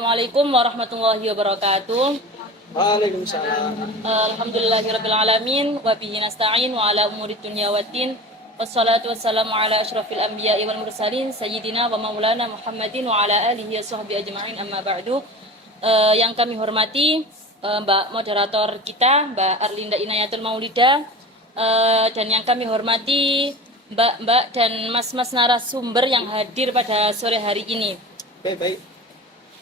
Assalamualaikum warahmatullahi wabarakatuh. Waalaikumsalam. Alhamdulillahirabbil alamin wa bihi nasta'in wa ala umuri dunya waddin. Wassalatu wassalamu ala asyrafil anbiya'i wal mursalin sayyidina wa maulana Muhammadin wa ala alihi wa sahbihi ajma'in amma ba'du. Yang kami hormati Mbak moderator kita, Mbak Arlinda Inayatul Maulida, dan yang kami hormati Mbak-mbak dan mas-mas narasumber yang hadir pada sore hari ini. Baik.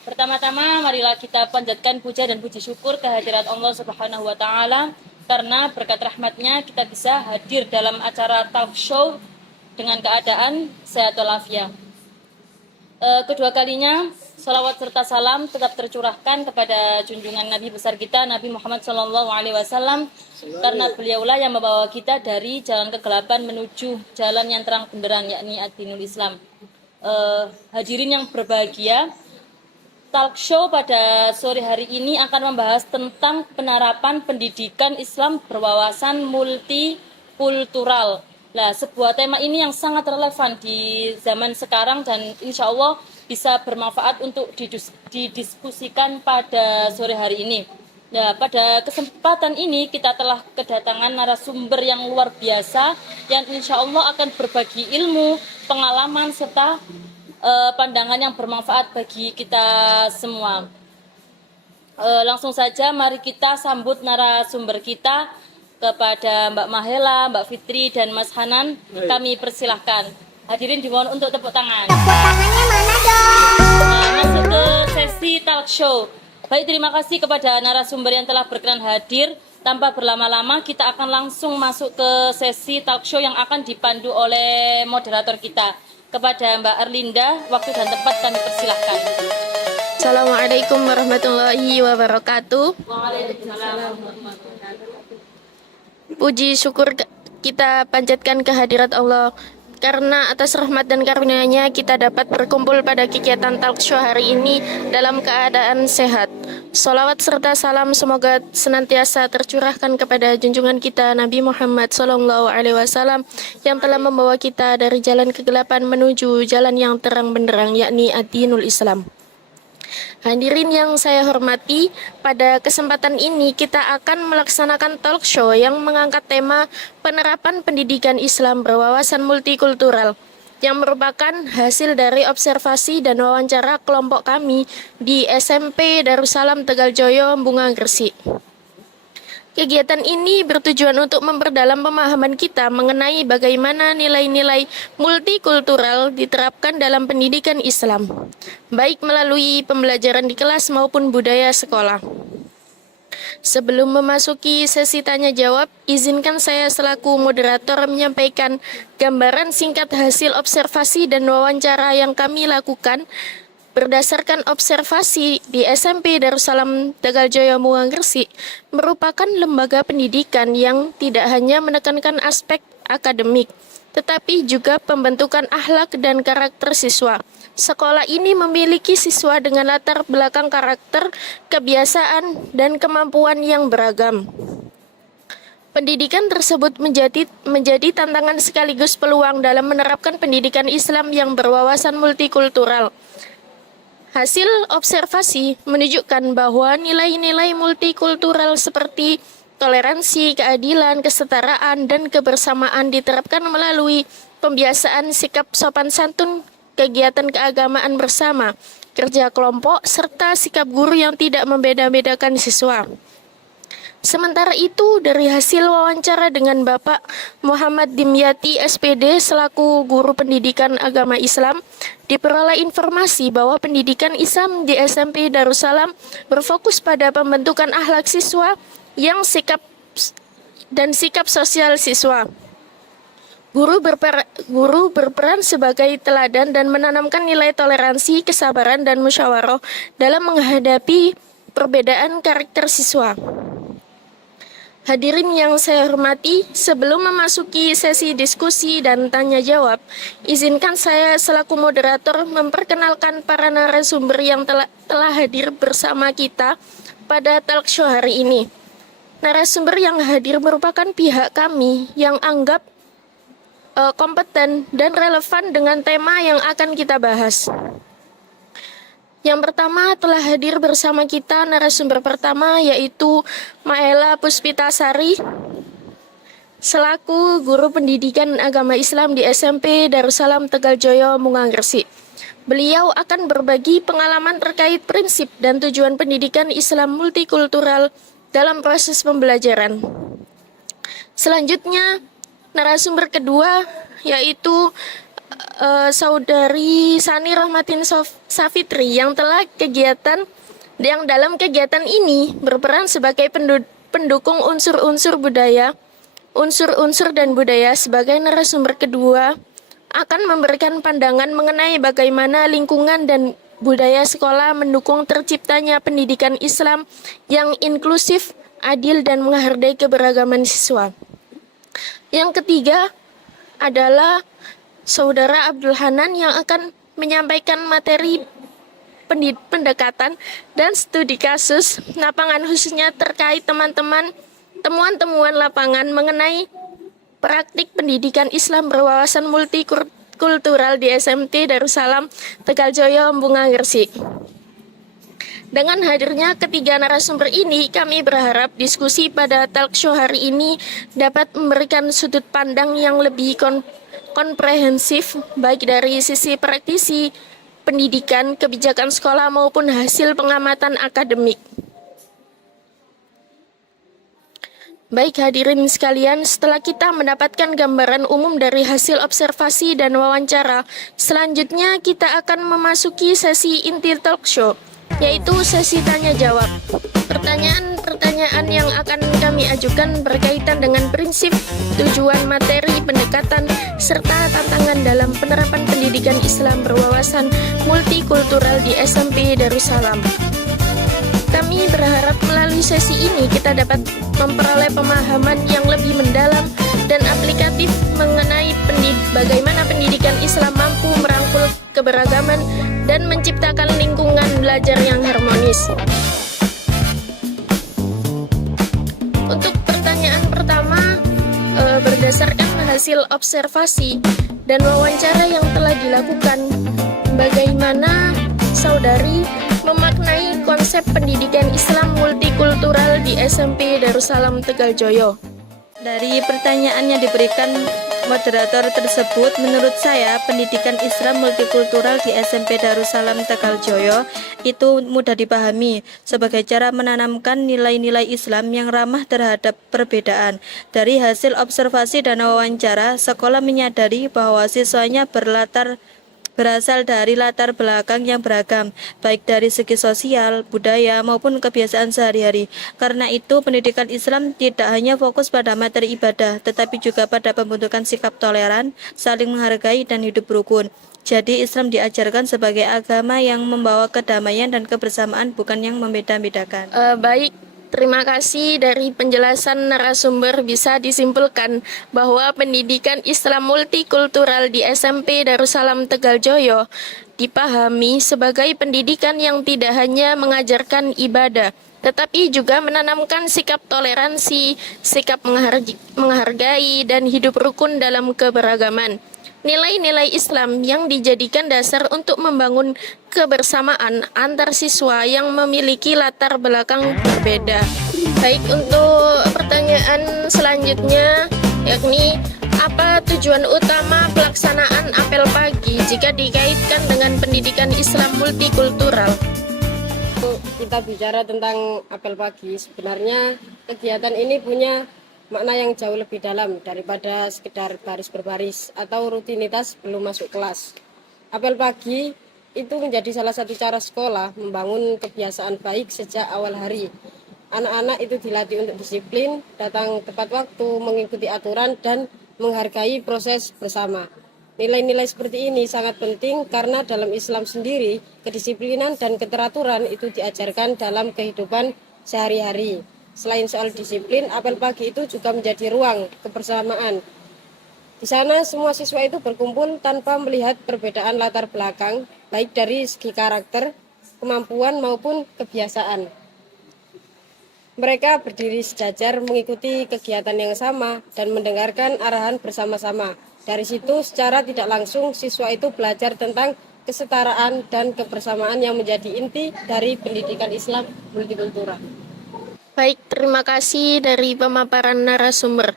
Pertama-tama marilah kita panjatkan puja dan puji syukur kehadirat Allah Subhanahu wa taala karena berkat rahmatnya kita bisa hadir dalam acara talk show dengan keadaan sehat walafiat. Kedua kalinya salawat serta salam tetap tercurahkan kepada junjungan Nabi besar kita Nabi Muhammad SAW karena beliaulah yang membawa kita dari jalan kegelapan menuju jalan yang terang benderang yakni ad-dinul Islam. Hadirin yang berbahagia, talk show pada sore hari ini akan membahas tentang penerapan pendidikan Islam berwawasan multikultural. Nah, sebuah tema ini yang sangat relevan di zaman sekarang dan insya Allah bisa bermanfaat untuk didiskusikan pada sore hari ini. Nah, pada kesempatan ini kita telah kedatangan narasumber yang luar biasa yang insya Allah akan berbagi ilmu, pengalaman, serta pandangan yang bermanfaat bagi kita semua. Langsung saja mari kita sambut narasumber kita kepada Mbak Mahela, Mbak Fitri, dan Mas Hanan. Kami persilahkan. Hadirin dimohon untuk tepuk tangan. Tepuk tangannya mana dong? Masuk ke sesi talk show. Baik, terima kasih kepada narasumber yang telah berkenan hadir. Tanpa berlama-lama, kita akan langsung masuk ke sesi talk show yang akan dipandu oleh moderator kita. Kepada Mbak Arlinda, waktu dan tempat kami persilahkan. Assalamualaikum warahmatullahi wabarakatuh. Waalaikumsalam. Puji syukur kita panjatkan kehadirat Allah karena atas rahmat dan karunia-Nya kita dapat berkumpul pada kegiatan talk show hari ini dalam keadaan sehat. Sholawat serta salam semoga senantiasa tercurahkan kepada junjungan kita Nabi Muhammad SAW yang telah membawa kita dari jalan kegelapan menuju jalan yang terang benderang yakni ad-dinul Islam. Hadirin yang saya hormati, pada kesempatan ini kita akan melaksanakan talk show yang mengangkat tema penerapan pendidikan Islam berwawasan multikultural yang merupakan hasil dari observasi dan wawancara kelompok kami di SMP Darussalam Tegaljoyo, Bunga Gresik. Kegiatan ini bertujuan untuk memperdalam pemahaman kita mengenai bagaimana nilai-nilai multikultural diterapkan dalam pendidikan Islam, baik melalui pembelajaran di kelas maupun budaya sekolah. Sebelum memasuki sesi tanya jawab, izinkan saya selaku moderator menyampaikan gambaran singkat hasil observasi dan wawancara yang kami lakukan berdasarkan observasi di SMP Darussalam Tegaljoyo Bunga Gresik merupakan lembaga pendidikan yang tidak hanya menekankan aspek akademik, tetapi juga pembentukan akhlak dan karakter siswa. Sekolah ini memiliki siswa dengan latar belakang karakter, kebiasaan, dan kemampuan yang beragam. Pendidikan tersebut menjadi tantangan sekaligus peluang dalam menerapkan pendidikan Islam yang berwawasan multikultural. Hasil observasi menunjukkan bahwa nilai-nilai multikultural seperti toleransi, keadilan, kesetaraan, dan kebersamaan diterapkan melalui pembiasaan sikap sopan santun, kegiatan keagamaan bersama, kerja kelompok, serta sikap guru yang tidak membeda-bedakan siswa. Sementara itu, dari hasil wawancara dengan Bapak Muhammad Dimyati SPD selaku Guru Pendidikan Agama Islam, diperoleh informasi bahwa pendidikan Islam di SMP Darussalam berfokus pada pembentukan akhlak siswa yang sikap sosial siswa. Guru berperan sebagai teladan dan menanamkan nilai toleransi, kesabaran, dan musyawarah dalam menghadapi perbedaan karakter siswa. Hadirin yang saya hormati, sebelum memasuki sesi diskusi dan tanya jawab, izinkan saya selaku moderator memperkenalkan para narasumber yang telah hadir bersama kita pada talk show hari ini. Narasumber yang hadir merupakan pihak kami yang anggap kompeten dan relevan dengan tema yang akan kita bahas. Yang pertama telah hadir bersama kita narasumber pertama yaitu Maela Puspitasari selaku guru pendidikan agama Islam di SMP Darussalam Tegaljoyo, Mungang Gresik. Beliau akan berbagi pengalaman terkait prinsip dan tujuan pendidikan Islam multikultural dalam proses pembelajaran. Selanjutnya, narasumber kedua yaitu Saudari Sani Rahmatin Safitri yang dalam kegiatan ini berperan sebagai pendukung unsur-unsur dan budaya sebagai narasumber kedua akan memberikan pandangan mengenai bagaimana lingkungan dan budaya sekolah mendukung terciptanya pendidikan Islam yang inklusif, adil, dan menghargai keberagaman siswa. Yang ketiga adalah Saudara Abdul Hanan yang akan menyampaikan materi pendekatan dan studi kasus lapangan khususnya terkait temuan-temuan lapangan mengenai praktik pendidikan Islam berwawasan multikultural di SMT Darussalam Tegaljoyo, Mungang Gresik. Dengan hadirnya ketiga narasumber ini, kami berharap diskusi pada talk show hari ini dapat memberikan sudut pandang yang lebih komprehensif baik dari sisi praktisi pendidikan, kebijakan sekolah maupun hasil pengamatan akademik. Baik hadirin sekalian, setelah kita mendapatkan gambaran umum dari hasil observasi dan wawancara, selanjutnya kita akan memasuki sesi inti talk show, yaitu sesi tanya jawab. Pertanyaan-pertanyaan yang akan kami ajukan berkaitan dengan prinsip, tujuan materi pendekatan, serta tantangan dalam penerapan pendidikan Islam berwawasan multikultural di SMP Darussalam. Kami berharap melalui sesi ini kita dapat memperoleh pemahaman yang lebih mendalam dan aplikatif mengenai bagaimana pendidikan Islam mampu merangkul keberagaman dan menciptakan lingkungan belajar yang harmonis. Untuk pertanyaan pertama, berdasarkan hasil observasi dan wawancara yang telah dilakukan, bagaimana saudari memaknai konsep pendidikan Islam multikultural di SMP Darussalam Tegaljoyo? Dari pertanyaan yang diberikan moderator tersebut, menurut saya pendidikan Islam multikultural di SMP Darussalam Tegaljoyo itu mudah dipahami sebagai cara menanamkan nilai-nilai Islam yang ramah terhadap perbedaan. Dari hasil observasi dan wawancara, sekolah menyadari bahwa siswanya berasal dari latar belakang yang beragam, baik dari segi sosial, budaya, maupun kebiasaan sehari-hari. Karena itu, pendidikan Islam tidak hanya fokus pada materi ibadah, tetapi juga pada pembentukan sikap toleran, saling menghargai, dan hidup rukun. Jadi, Islam diajarkan sebagai agama yang membawa kedamaian dan kebersamaan, bukan yang membeda-bedakan. Baik. Terima kasih. Dari penjelasan narasumber bisa disimpulkan bahwa pendidikan Islam multikultural di SMP Darussalam Tegaljoyo dipahami sebagai pendidikan yang tidak hanya mengajarkan ibadah, tetapi juga menanamkan sikap toleransi, sikap menghargai, dan hidup rukun dalam keberagaman. Nilai-nilai Islam yang dijadikan dasar untuk membangun kebersamaan antar siswa yang memiliki latar belakang berbeda. Baik, untuk pertanyaan selanjutnya, yakni apa tujuan utama pelaksanaan apel pagi jika dikaitkan dengan pendidikan Islam multikultural? Kita bicara tentang apel pagi, sebenarnya kegiatan ini punya makna yang jauh lebih dalam daripada sekedar baris berbaris atau rutinitas belum masuk kelas. Apel pagi itu menjadi salah satu cara sekolah membangun kebiasaan baik sejak awal hari. Anak-anak itu dilatih untuk disiplin, datang tepat waktu, mengikuti aturan, dan menghargai proses bersama. Nilai-nilai seperti ini sangat penting karena dalam Islam sendiri, kedisiplinan dan keteraturan itu diajarkan dalam kehidupan sehari-hari. Selain soal disiplin, apel pagi itu juga menjadi ruang kebersamaan. Di sana semua siswa itu berkumpul tanpa melihat perbedaan latar belakang, baik dari segi karakter, kemampuan maupun kebiasaan. Mereka berdiri sejajar mengikuti kegiatan yang sama dan mendengarkan arahan bersama-sama. Dari situ secara tidak langsung siswa itu belajar tentang kesetaraan, dan kebersamaan yang menjadi inti dari pendidikan Islam multikultural. Baik, terima kasih dari pemaparan narasumber.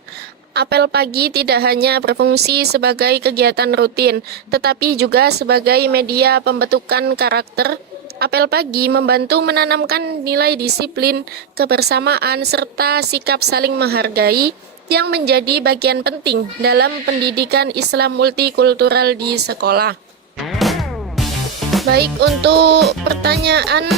Apel pagi tidak hanya berfungsi sebagai kegiatan rutin, tetapi juga sebagai media pembentukan karakter. Apel pagi membantu menanamkan nilai disiplin, kebersamaan, serta sikap saling menghargai yang menjadi bagian penting dalam pendidikan Islam multikultural di sekolah. Baik, untuk pertanyaan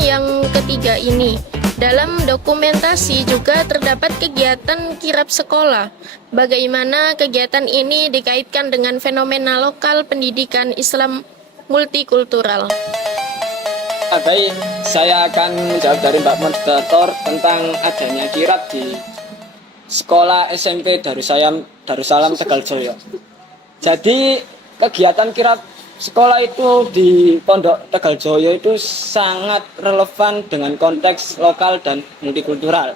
yang ketiga ini. Dalam dokumentasi juga terdapat kegiatan kirab sekolah. Bagaimana kegiatan ini dikaitkan dengan fenomena lokal pendidikan Islam multikultural? Baik, saya akan menjawab dari Mbak Moderator tentang adanya kirab di Sekolah SMP Darussalam Tegaljoyo. Jadi kegiatan kirab sekolah itu di Pondok Tegaljoyo itu sangat relevan dengan konteks lokal dan multikultural.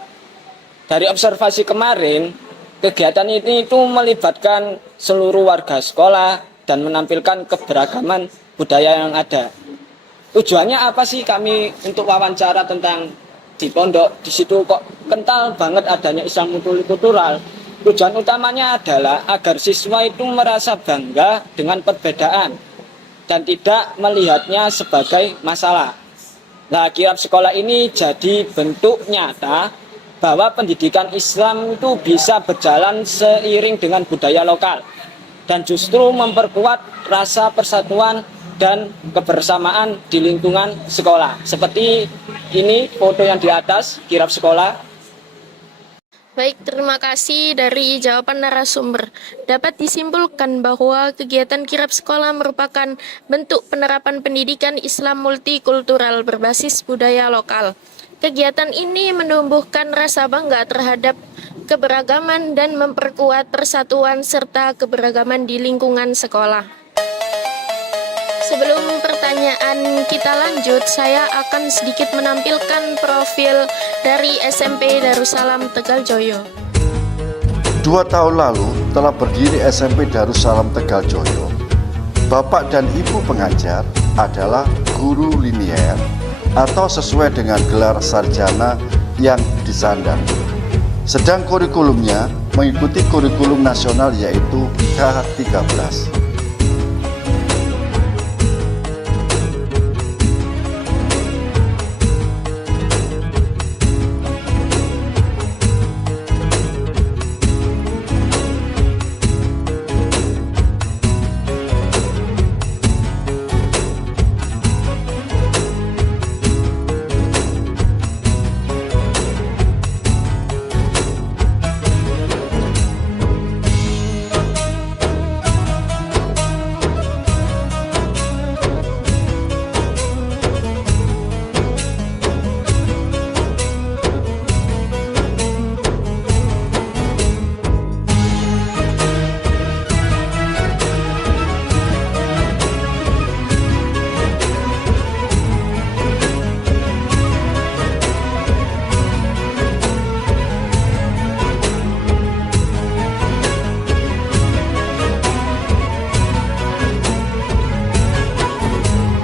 Dari observasi kemarin, kegiatan ini itu melibatkan seluruh warga sekolah dan menampilkan keberagaman budaya yang ada. Tujuannya apa sih kami untuk wawancara tentang di pondok? Di situ kok kental banget adanya Islam multikultural. Tujuan utamanya adalah agar siswa itu merasa bangga dengan perbedaan dan tidak melihatnya sebagai masalah. Nah, kirab sekolah ini jadi bentuk nyata bahwa pendidikan Islam itu bisa berjalan seiring dengan budaya lokal dan justru memperkuat rasa persatuan dan kebersamaan di lingkungan sekolah. Seperti ini foto yang di atas kirab sekolah. Baik, terima kasih dari jawaban narasumber. Dapat disimpulkan bahwa kegiatan kirab sekolah merupakan bentuk penerapan pendidikan Islam multikultural berbasis budaya lokal. Kegiatan ini menumbuhkan rasa bangga terhadap keberagaman dan memperkuat persatuan serta keberagaman di lingkungan sekolah. Sebelum pertanyaan kita lanjut, saya akan sedikit menampilkan profil dari SMP Darussalam Tegaljoyo. 2 tahun lalu telah berdiri SMP Darussalam Tegaljoyo. Bapak dan Ibu pengajar adalah guru linier atau sesuai dengan gelar sarjana yang disandang. Sedang kurikulumnya mengikuti kurikulum nasional yaitu K13.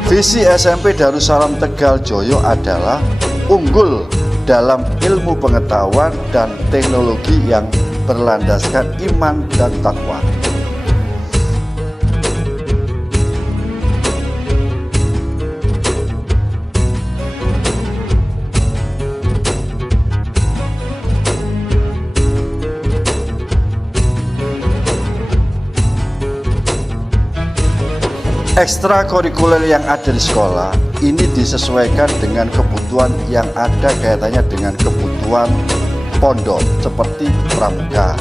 Visi SMP Darussalam Tegaljoyo adalah unggul dalam ilmu pengetahuan dan teknologi yang berlandaskan iman dan takwa. Ekstrakurikuler yang ada di sekolah ini disesuaikan dengan kebutuhan yang ada kaitannya dengan kebutuhan pondok seperti pramuka.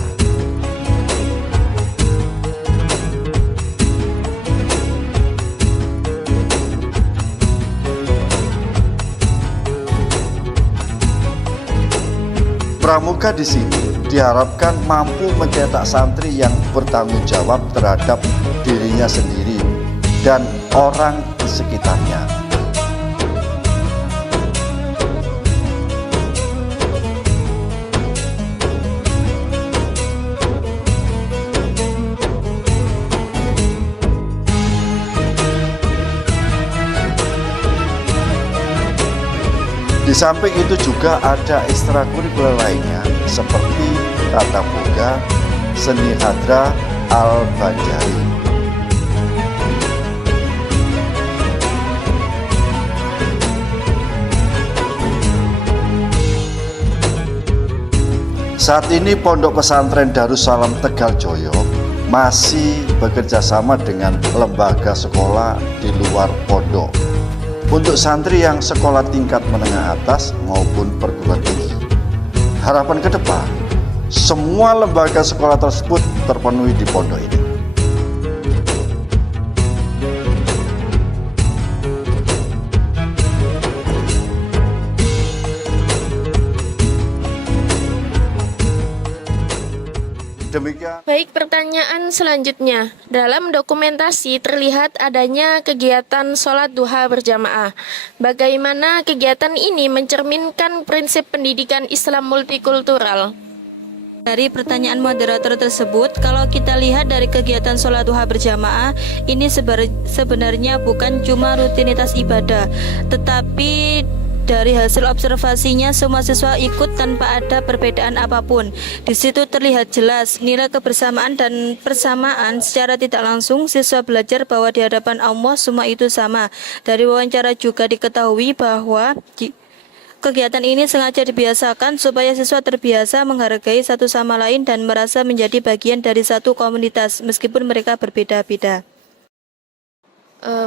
Pramuka di sini diharapkan mampu mencetak santri yang bertanggung jawab terhadap dirinya sendiri dan orang di sekitarnya. Di samping itu juga ada ekstrakurikuler lainnya seperti tata boga, seni hadra Al-Banjari. Saat ini Pondok Pesantren Darussalam Tegaljoyo masih bekerja sama dengan lembaga sekolah di luar pondok untuk santri yang sekolah tingkat menengah atas maupun perguruan tinggi. Harapan ke depan, semua lembaga sekolah tersebut terpenuhi di pondok ini. Demikian. Baik, pertanyaan selanjutnya. Dalam dokumentasi terlihat adanya kegiatan sholat duha berjamaah. Bagaimana kegiatan ini mencerminkan prinsip pendidikan Islam multikultural? Dari pertanyaan moderator tersebut, kalau kita lihat dari kegiatan sholat duha berjamaah, ini sebenarnya bukan cuma rutinitas ibadah, tetapi dari hasil observasinya semua siswa ikut tanpa ada perbedaan apapun. Di situ terlihat jelas nilai kebersamaan dan persamaan secara tidak langsung siswa belajar bahwa di hadapan Allah semua itu sama. Dari wawancara juga diketahui bahwa kegiatan ini sengaja dibiasakan supaya siswa terbiasa menghargai satu sama lain dan merasa menjadi bagian dari satu komunitas meskipun mereka berbeda-beda.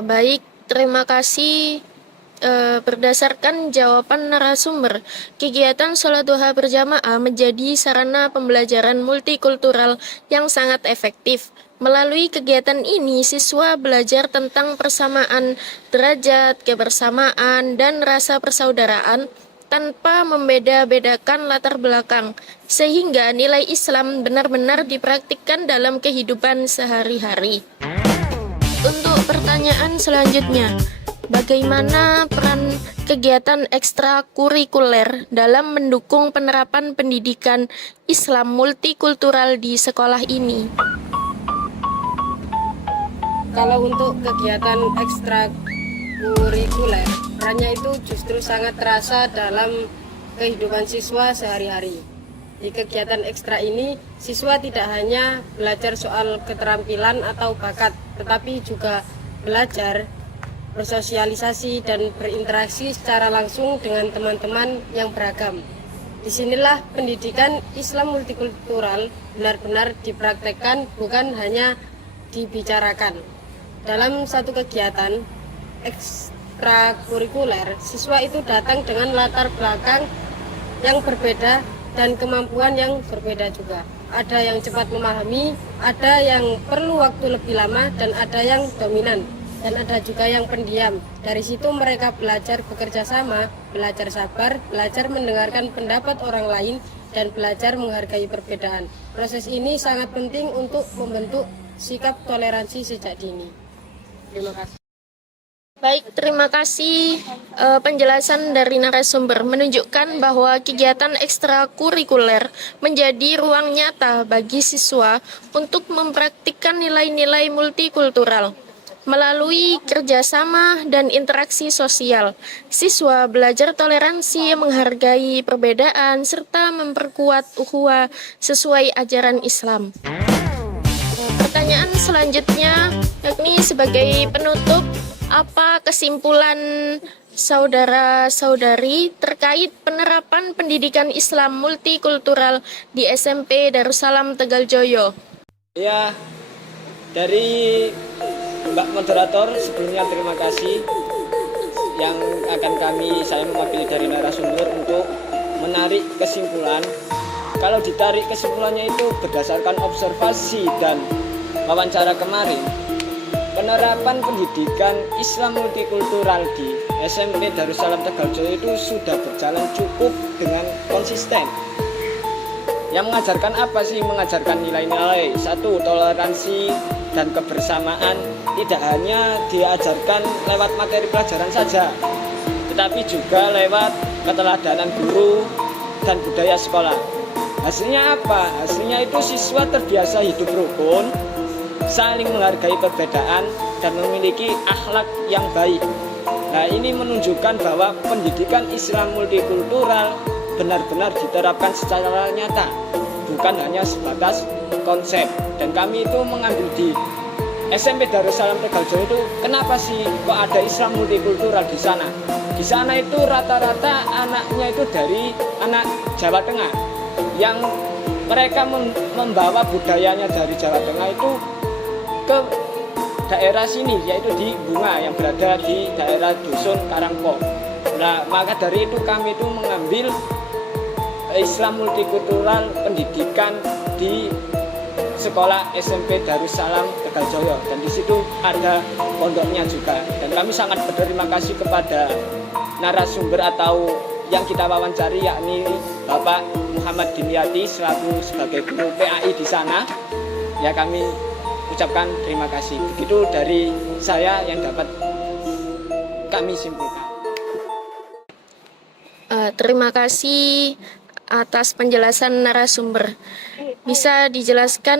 Baik, terima kasih. Berdasarkan jawaban narasumber, kegiatan sholat duha berjamaah menjadi sarana pembelajaran multikultural yang sangat efektif. Melalui kegiatan ini, siswa belajar tentang persamaan derajat, kebersamaan, dan rasa persaudaraan tanpa membeda-bedakan latar belakang, sehingga nilai Islam benar-benar dipraktikkan dalam kehidupan sehari-hari. Untuk pertanyaan selanjutnya, bagaimana peran kegiatan ekstrakurikuler dalam mendukung penerapan pendidikan Islam multikultural di sekolah ini? Kalau untuk kegiatan ekstrakurikuler, perannya itu justru sangat terasa dalam kehidupan siswa sehari-hari. Di kegiatan ekstra ini, siswa tidak hanya belajar soal keterampilan atau bakat, tetapi juga belajar bersosialisasi dan berinteraksi secara langsung dengan teman-teman yang beragam. Disinilah pendidikan Islam multikultural benar-benar dipraktekkan, bukan hanya dibicarakan. Dalam satu kegiatan ekstrakurikuler, siswa itu datang dengan latar belakang yang berbeda dan kemampuan yang berbeda juga. Ada yang cepat memahami, ada yang perlu waktu lebih lama, dan ada yang dominan. Dan ada juga yang pendiam. Dari situ mereka belajar bekerja sama, belajar sabar, belajar mendengarkan pendapat orang lain, dan belajar menghargai perbedaan. Proses ini sangat penting untuk membentuk sikap toleransi sejak dini. Terima kasih. Baik, terima kasih. Penjelasan dari narasumber menunjukkan bahwa kegiatan ekstrakurikuler menjadi ruang nyata bagi siswa untuk mempraktikkan nilai-nilai multikultural. Melalui kerjasama dan interaksi sosial, siswa belajar toleransi, menghargai perbedaan, serta memperkuat ukhuwah sesuai ajaran Islam. Pertanyaan selanjutnya, yakni sebagai penutup, apa kesimpulan saudara-saudari terkait penerapan pendidikan Islam multikultural di SMP Darussalam Tegaljoyo? Ya, dari Mbak Moderator, sebelumnya terima kasih yang akan saya mewakili dari narasumber untuk menarik kesimpulan. Kalau ditarik kesimpulannya itu berdasarkan observasi dan wawancara kemarin, penerapan pendidikan Islam multikultural di SMP Darussalam Tegaljoyo itu sudah berjalan cukup dengan konsisten. Yang mengajarkan apa sih? Mengajarkan nilai-nilai. Satu, toleransi dan kebersamaan. Tidak hanya diajarkan lewat materi pelajaran saja, tetapi juga lewat keteladanan guru dan budaya sekolah. Hasilnya apa? Hasilnya itu siswa terbiasa hidup rukun, saling menghargai perbedaan, dan memiliki akhlak yang baik. Nah, Nah, ini menunjukkan bahwa pendidikan Islam multikultural benar-benar diterapkan secara nyata, bukan hanya sebatas konsep. Dan kami itu mengambil di SMP Darussalam Tegaljoyo itu, kenapa sih kok ada Islam multikultural di sana? Di sana itu rata-rata anaknya itu dari anak Jawa Tengah, yang mereka membawa budayanya dari Jawa Tengah itu ke daerah sini, yaitu di Bunga yang berada di daerah Dusun Karangpo. Nah, maka dari itu kami itu mengambil Islam multikultural pendidikan di sekolah SMP Darussalam Tegaljoyo, dan di situ ada pondoknya juga. Dan kami sangat berterima kasih kepada narasumber atau yang kita wawancari, yakni Bapak Muhammad Dimyati selaku sebagai guru PAI di sana. Ya, kami ucapkan terima kasih. Begitu dari saya yang dapat kami simpulkan. Terima kasih atas penjelasan narasumber. Bisa dijelaskan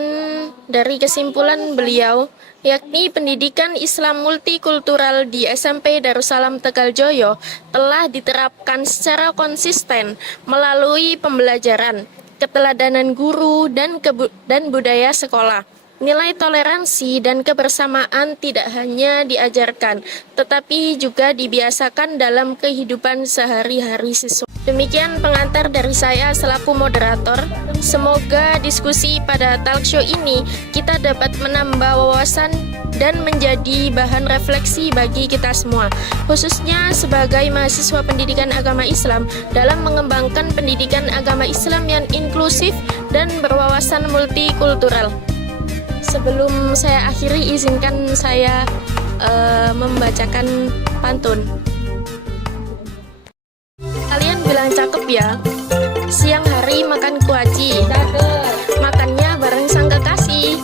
dari kesimpulan beliau, yakni pendidikan Islam multikultural di SMP Darussalam Tegaljoyo telah diterapkan secara konsisten melalui pembelajaran, keteladanan guru, dan budaya sekolah. Nilai toleransi dan kebersamaan tidak hanya diajarkan, tetapi juga dibiasakan dalam kehidupan sehari-hari siswa. Demikian pengantar dari saya selaku moderator. Semoga diskusi pada talk show ini kita dapat menambah wawasan dan menjadi bahan refleksi bagi kita semua, khususnya sebagai mahasiswa pendidikan agama Islam dalam mengembangkan pendidikan agama Islam yang inklusif dan berwawasan multikultural. Sebelum saya akhiri, izinkan saya membacakan pantun. Kalian bilang cakep ya. Siang hari makan kuaci, makannya bareng sang kekasih.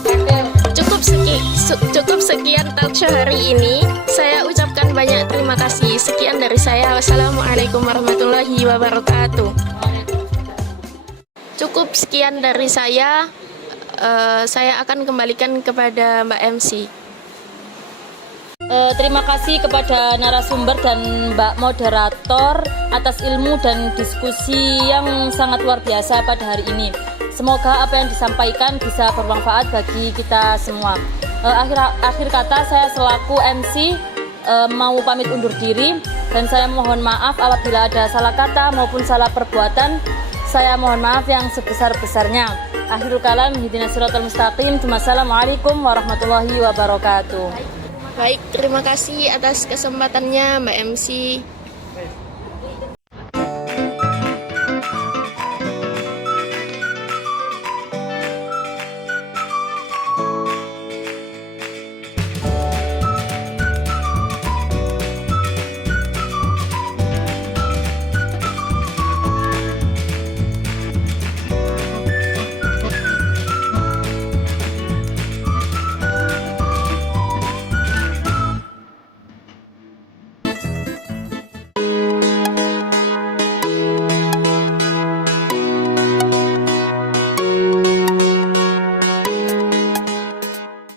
Cukup sekian talk show hari ini. Saya ucapkan banyak terima kasih. Sekian dari saya. Wassalamualaikum warahmatullahi wabarakatuh. Cukup sekian dari saya. Saya akan kembalikan kepada Mbak MC. Terima kasih kepada narasumber dan Mbak moderator atas ilmu dan diskusi yang sangat luar biasa pada hari ini. Semoga apa yang disampaikan bisa bermanfaat bagi kita semua. Akhir kata, saya selaku MC mau pamit undur diri, dan saya mohon maaf apabila ada salah kata maupun salah perbuatan. Saya mohon maaf yang sebesar-besarnya. Akhirul kalam, ihdinas siratal mustaqim. Wassalamualaikum warahmatullahi wabarakatuh. Baik, terima kasih atas kesempatannya Mbak MC.